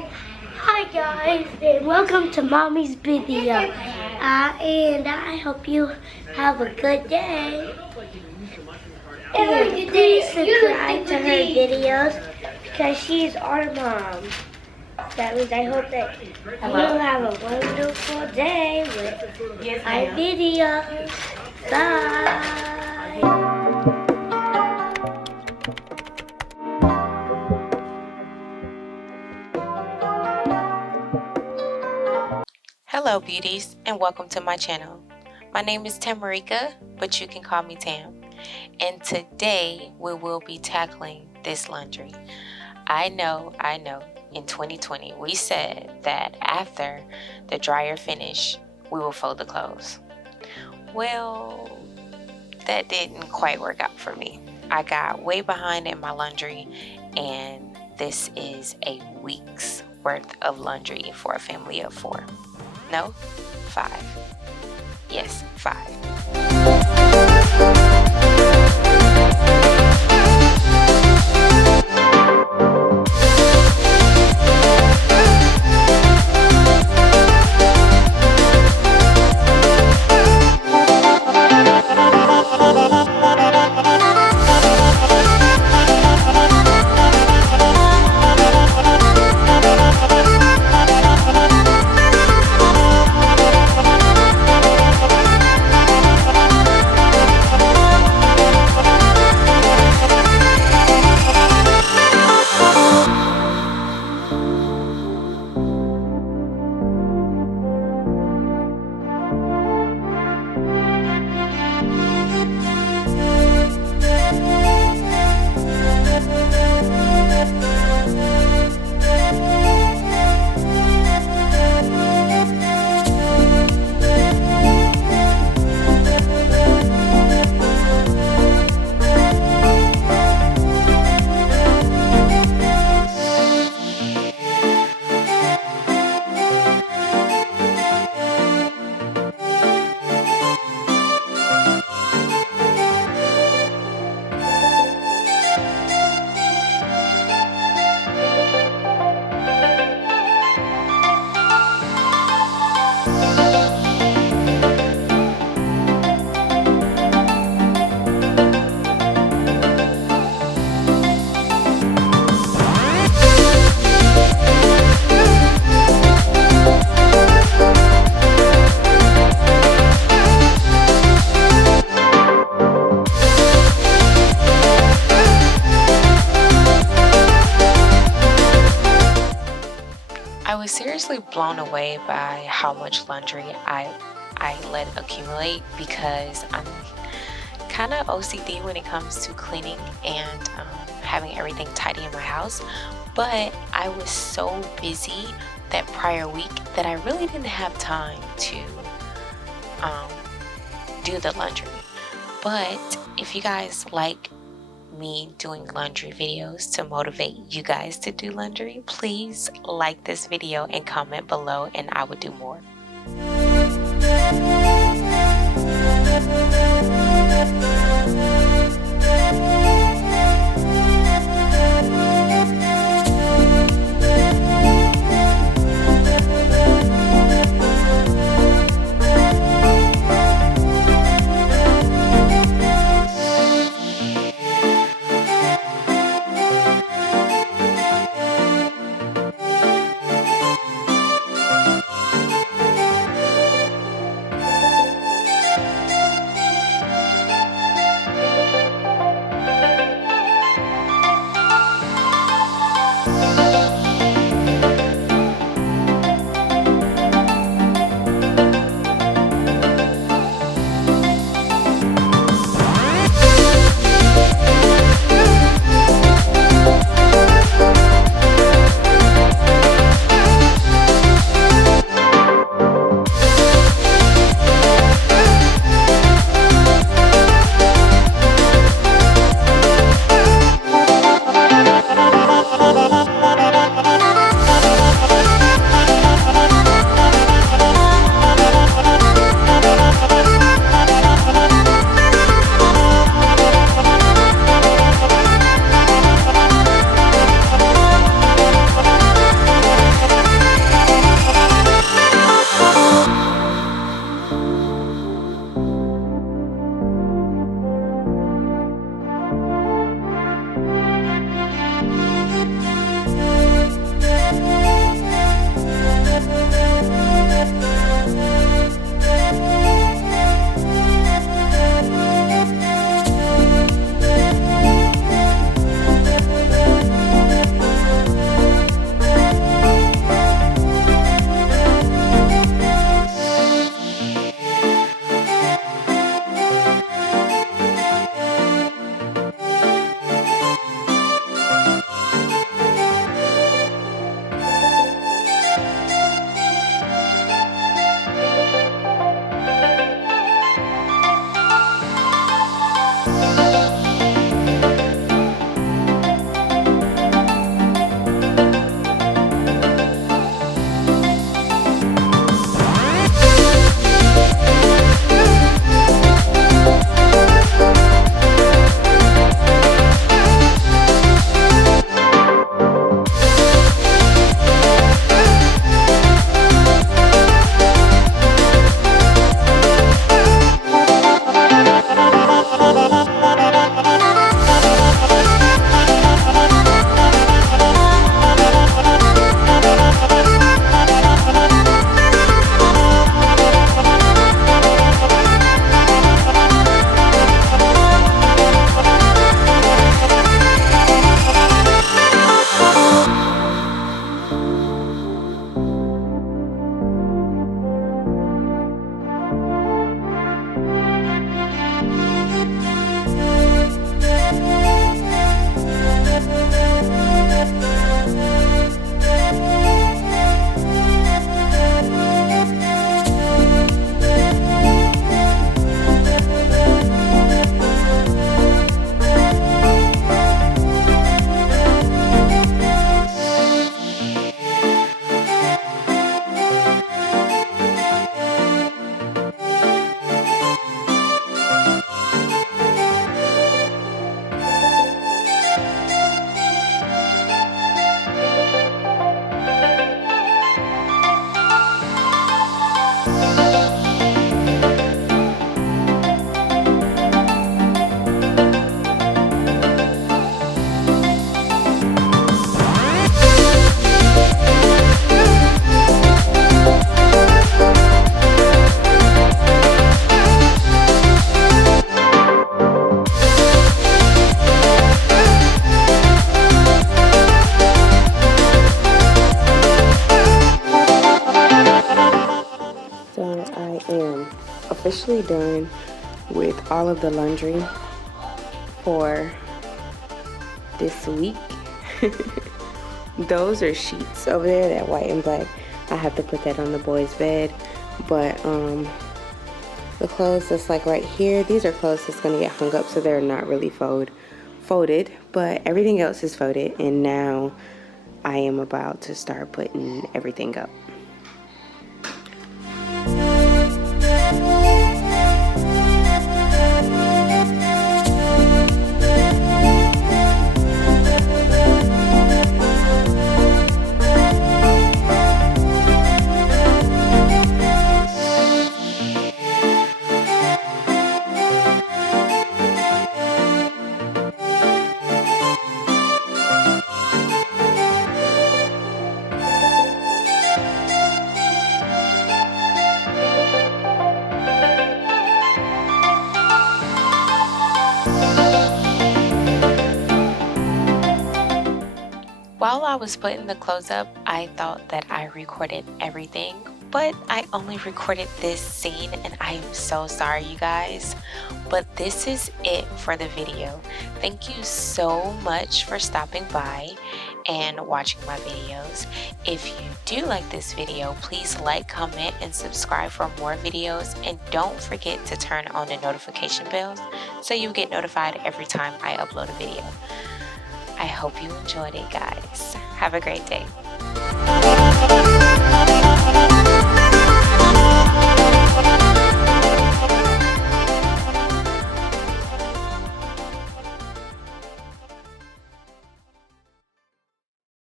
Hi guys, and welcome to Mommy's video. And I hope you have a good day. And please subscribe to her videos because she's our mom. That means I hope that you'll have a wonderful day with my videos. Bye. Hello beauties and welcome to my channel. My name is Tamarika, but you can call me Tam. And today we will be tackling this laundry. I know, in 2020 we said that after the dryer finish, we will fold the clothes. Well, that didn't quite work out for me. I got way behind in my laundry and this is a week's worth of laundry for a family of 4. No, 5. Yes, 5. I was seriously blown away by how much laundry I let accumulate because I'm kind of OCD when it comes to cleaning and having everything tidy in my house. But I was so busy that prior week that I really didn't have time to do the laundry. But if you guys like me doing laundry videos to motivate you guys to do laundry, please like this video and comment below and I will do more. officially done with all of the laundry for this week. Those are sheets over there, that white and black. I have to put that on the boys' bed. But the clothes that's like right here, these are clothes that's gonna get hung up, so they're not really folded, but everything else is folded, and now I am about to start putting everything up. While I was putting the clothes up, I thought that I recorded everything, but I only recorded this scene, and I am so sorry, you guys. But this is it for the video. Thank you so much for stopping by and watching my videos. If you do like this video, please like, comment, and subscribe for more videos. And don't forget to turn on the notification bells so you get notified every time I upload a video. I hope you enjoyed it, guys. Have a great day.